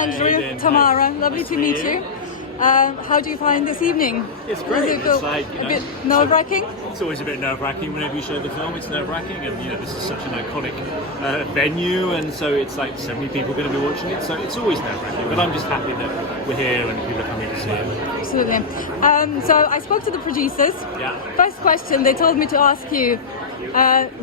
Andrew, Hey, Tamara, hi. lovely Nice to to meet meet you. How do you find this evening? It's great. Does it feel It's like, a bit nerve-wracking? It's always a bit nerve-wracking whenever you show the film. It's nerve-wracking, and this is such an iconic venue, and so it's like so many people going to be watching it. So it's always nerve-wracking. But I'm just happy that we're here and people are coming to see it. Absolutely. So I spoke to the producers. Yeah. First question, they told me to ask you,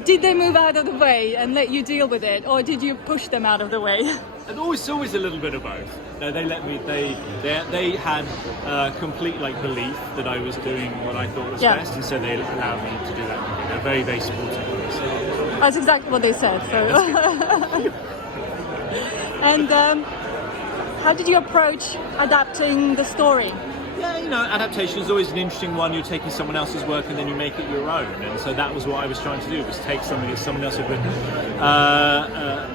did they move out of the way and let you deal with it, or did you push them out of the way? And always a little bit of both. No, they let me. They had complete belief that I was doing what I thought was best, and so they allowed me to do that. They're very, very supportive of us. That's exactly what they said. So. And how did you approach adapting the story? Yeah, adaptation is always an interesting one. You're taking someone else's work and then you make it your own, and so that was what I was trying to do, was take something that someone else had written.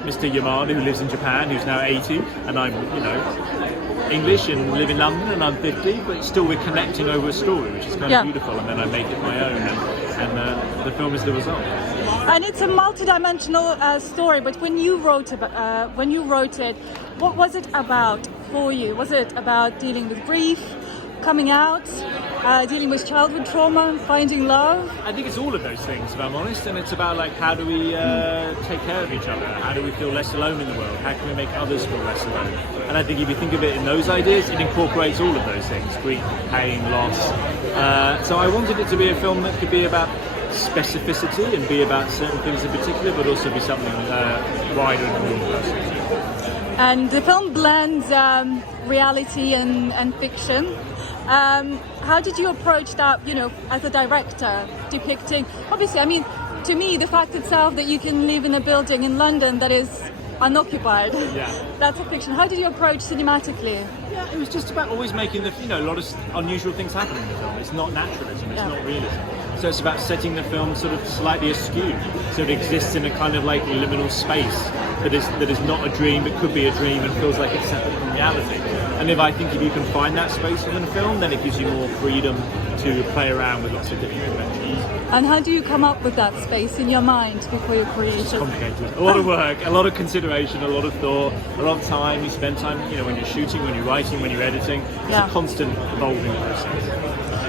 Mr. Yamada, who lives in Japan, who's now 80, and I'm, English and live in London, and I'm 50, but still we're connecting over a story, which is kind of beautiful, and then I make it my own, and the film is the result. And it's a multi-dimensional story, but when you wrote it, what was it about for you? Was it about dealing with grief, coming out, dealing with childhood trauma, finding love? I think it's all of those things, if I'm honest, and it's about how do we take care of each other? How do we feel less alone in the world? How can we make others feel less alone? And I think if you think of it in those ideas, it incorporates all of those things: grief, pain, loss. So I wanted it to be a film that could be about specificity and be about certain things in particular, but also be something wider and more universal. And the film blends reality and fiction. How did you approach that, as a director, depicting, obviously, to me, the fact itself that you can live in a building in London that is unoccupied, that's a fiction. How did you approach cinematically? Yeah, it was just about always making a lot of unusual things happen in the film. It's not naturalism, it's not realism. So it's about setting the film sort of slightly askew, so it exists in a kind of liminal space that is not a dream, but could be a dream and feels like it's separate from reality. And if you can find that space within a film, then it gives you more freedom to play around with lots of different dimensions. And how do you come up with that space in your mind before you create it? It's complicated. A lot of work, a lot of consideration, a lot of thought, a lot of time. You spend time, when you're shooting, when you're writing, when you're editing. It's a constant evolving process.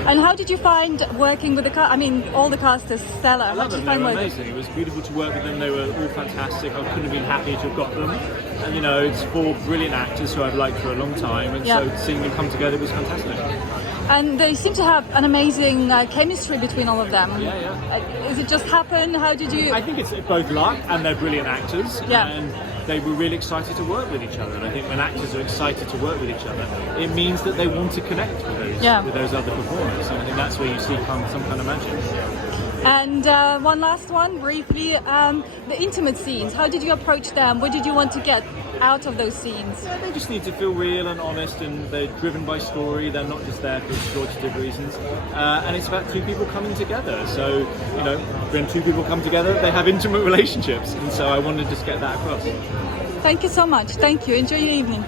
And how did you find working with the cast? All the cast is stellar. I love them. They were amazing. It was beautiful to work with them. They were all fantastic. I couldn't have been happier to have got them. And it's 4 brilliant actors who I've liked for a long time, and so seeing them come together was fantastic. And they seem to have an amazing chemistry between all of them. Yeah. Is it just happen? How did you? I think it's both luck, and they're brilliant actors. Yeah. And they were really excited to work with each other. And I think when actors are excited to work with each other, it means that they want to connect with those other performers. And I think that's where you see some kind of magic. And one last one, briefly, the intimate scenes. How did you approach them? What did you want to get out of those scenes? Yeah, they just need to feel real and honest, and they're driven by story. They're not just there for exploitative reasons. And it's about 2 people coming together. So, when 2 people come together, they have intimate relationships. And so I wanted to just get that across. Thank you so much. Thank you. Enjoy your evening.